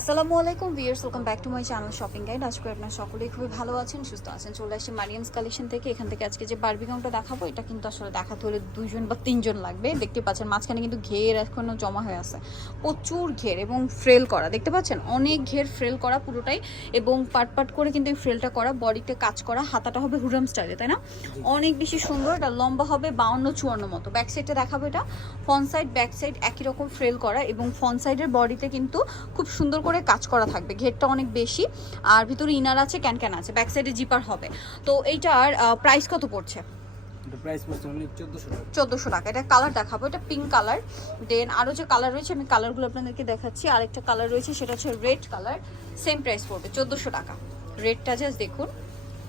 আসসালামু আলাইকুম viewers, welcome back to my channel shopping guide. আজকে আপনারা সকলেই খুবই ভালো আছেন, সুস্থ আছেন। চলে আসছি মারিয়ামস কালেকশন থেকে। এখান থেকে আজকে যে বারবি গাউনটা দেখাবো, এটা কিন্তু আসলে দেখাতে হলে 2জন বা 3জন লাগবে। দেখতে পাচ্ছেন মাঝখানে কিন্তু ঘের এখনো জমা হয়ে আছে, প্রচুর ঘের এবং ফ্রেল করা। দেখতে পাচ্ছেন অনেক ঘের ফ্রেল করা পুরোটাই, এবং পার্ট পার্ট করে কিন্তু এই ফ্রেলটা করা, বডিতে কাজ করা। হাতাটা হবে হুরাম স্টাইলে, তাই না? অনেক বেশি সুন্দর। এটা লম্বা হবে 52-54 মতো। ব্যাক সাইডে দেখাবো, এটা ফ্রন্ট সাইড ব্যাক সাইড একই রকম ফ্রেল করা, এবং ফ্রন্ট সাইডের বডিতে কিন্তু খুব সুন্দর করে কাজ করা থাকবে। ঘেরটা অনেক বেশি, আর ভিতরে ইনার আছে, ক্যান আছে, ব্যাক সাইডে জিপার হবে। তো এইটার প্রাইস কত পড়ছে? প্রাইস পড়ছে অনলি 1400 টাকা। এটা কালার দেখাবো, এটা পিঙ্ক কালার। দেন আরও যে কালার রয়েছে আমি কালারগুলো আপনাদেরকে দেখাচ্ছি। আরেকটা কালার রয়েছে, সেটা হচ্ছে রেড কালার। সেম প্রাইস পড়বে 1400 টাকা। রেডটা জাস্ট দেখুন,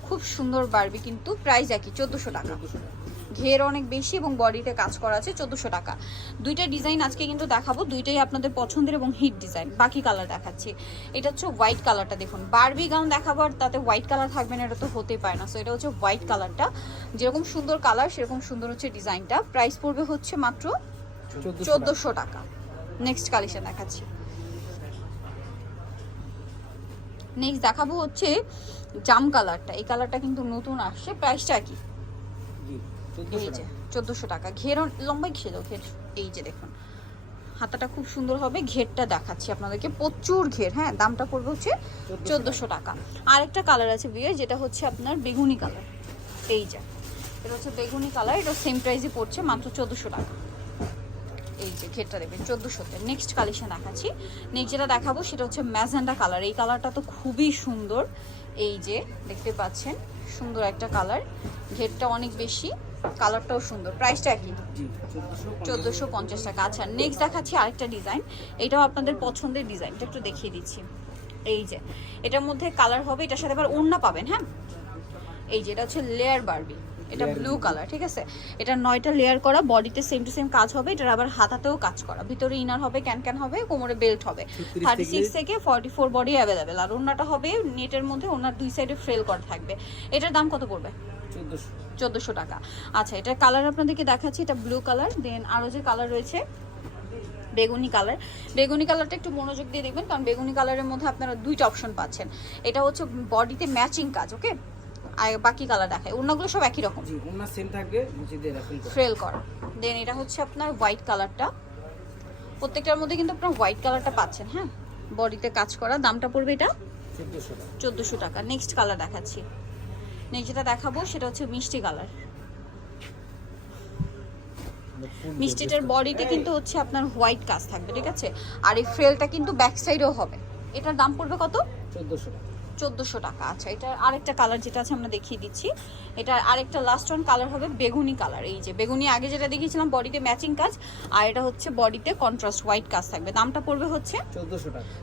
খুব সুন্দর বারবি, কিন্তু প্রাইস একই 1400 টাকা। ঘের অনেক বেশি এবং বডিতে কাজ করা আছে, 1400 টাকা। দুইটা ডিজাইন আজকে কিন্তু দেখাবো, দুইটাই আপনাদের পছন্দের এবং হিট ডিজাইন। বাকি কালার দেখাচ্ছি। এটা হচ্ছে হোয়াইট কালারটা, দেখুন বারবি গাউন দেখাবো আর তাতে হোয়াইট কালার থাকবে না, এটা তো হতেই পারে না। সো এটা হচ্ছে হোয়াইট কালারটা, যেরকম সুন্দর কালার সেরকম সুন্দর হচ্ছে ডিজাইনটা। প্রাইস পড়বে হচ্ছে মাত্র 1400 টাকা। নেক্সট কালেকশন দেখাচ্ছি। নেক্সট দেখাবো হচ্ছে জাম কালারটা। এই কালারটা কিন্তু নতুন আসছে। প্রাইসটা কি? এই যে 1400 টাকা। ঘের লম্বাই ঘের, এই যে দেখুন হাতাটা খুব সুন্দর হবে। ঘেরটা দেখাচ্ছি আপনাদেরকে, প্রচুর ঘের। হ্যাঁ, দামটা পড়বে হচ্ছে 1400 টাকা। আরেকটা কালার আছে বিয়ে, যেটা হচ্ছে আপনার বেগুনি কালার। এই যে এটা হচ্ছে বেগুনি কালার, এটা সেম প্রাইসে পড়ছে মাত্র 1400 টাকা। এই যে ঘেরটা দেখবেন 1400-তে। নেক্সট কালেকশন দেখাচ্ছি। নেক্সট যেটা দেখাবো সেটা হচ্ছে ম্যাজেন্ডা কালার। এই কালারটা তো খুবই সুন্দর। এই যে দেখতে পাচ্ছেন, সুন্দর একটা কালার। ঘেরটা অনেক বেশি, কালারটাও সুন্দর। প্রাইসটা কি? 1450 টাকা। আচ্ছা, নেক্সট দেখাচ্ছি আরেকটা ডিজাইন। এটাও আপনাদের পছন্দের ডিজাইনটা একটু দেখিয়ে দিচ্ছি। এই যে এটার মধ্যে কালার হবে, এটার সাথে আবার ওড়না পাবেন। হ্যাঁ, এই যে এটা হচ্ছে লেয়ার বারবি, এটা ব্লু কালার, ঠিক আছে? এটা 9টা লেয়ার করা, বডিতে সেম টু সেম কাজ হবে। এটার আবার হাতাতেও কাজ করা, ভিতরে ইনার হবে, ক্যান হবে, কোমরে বেল্ট হবে। 36 থেকে 44 বডি অ্যাভেলেবেল। আর ওড়নাটা হবে নেটের মধ্যে, ওড়নার দুই সাইডে ফ্রেল করা থাকবে। এটার দাম কত পড়বে? 1400 টাকা। আচ্ছা, এটার কালার আপনাদেরকে দেখাচ্ছি। এটা ব্লু কালার। দেন আরও যে কালার রয়েছে বেগুনি কালার। বেগুনি কালারটা একটু মনোযোগ দিয়ে দেখবেন, কারণ বেগুনি কালারের মধ্যে আপনারা দুইটা অপশন পাচ্ছেন। এটা হচ্ছে বডিতে ম্যাচিং কাজ, ওকে? আর বাকি কালার দেখায়, অন্যগুলো সব একই রকম, জি ওনা সেম থাকবে, নিচে দিয়ে রাখুন ফ্রেল করা। দেন এটা হচ্ছে আপনার হোয়াইট কালারটা। প্রত্যেকটার মধ্যে কিন্তু আপনার হোয়াইট কালারটা পাচ্ছেন। হ্যাঁ, বডিতে কাজ করা। দামটা পড়বে এটা 1400 টাকা। নেক্সট কালার দেখাচ্ছি। নেক্সট যেটা দেখাবো সেটা হচ্ছে মিষ্টি কালার। মিষ্টিটার বডিতে কিন্তু হচ্ছে আপনার হোয়াইট কাজ থাকবে, ঠিক আছে? আর এই ফ্রেলটা কিন্তু ব্যাক সাইডেও হবে। এটার দাম পড়বে কত? 1400 টাকা। আচ্ছা, এটার আরেকটা কালার যেটা আছে আমরা দেখিয়ে দিচ্ছি। এটার আরেকটা লাস্ট ওয়ান কালার হবে বেগুনি কালার। এই যে বেগুনি আগে যেটা দেখিয়েছিলাম বডিতে ম্যাচিং কাজ, আর এটা হচ্ছে বডিতে কন্ট্রাস্ট হোয়াইট কাজ থাকবে। দামটা পড়বে হচ্ছে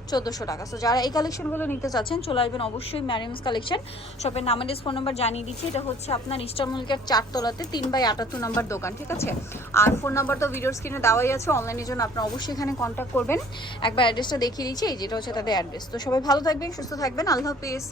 1400 টাকা। সো যারা এই কালেকশনগুলো নিতে চাচ্ছেন চলে আসবেন অবশ্যই ম্যারিয়ামস কালেকশন। শপের নাম এড্রেস ফোন নাম্বার জানিয়ে দিচ্ছি। এটা হচ্ছে আপনার ইস্টার মল্লিকার 4 তলাতে 3/78 নম্বর দোকান, ঠিক আছে? আর ফোন নাম্বার তো ভিডিওর স্ক্রিনে দেওয়াই আছে। অনলাইনের জন্য আপনারা অবশ্যই এখানে কন্ট্যাক্ট করবেন। একবার অ্যাড্রেসটা দেখিয়ে দিচ্ছি, এই যেটা হচ্ছে তাদের অ্যাড্রেস। তো সবাই ভালো থাকবেন, সুস্থ থাকবেন। আল্লাহ হাফেজ।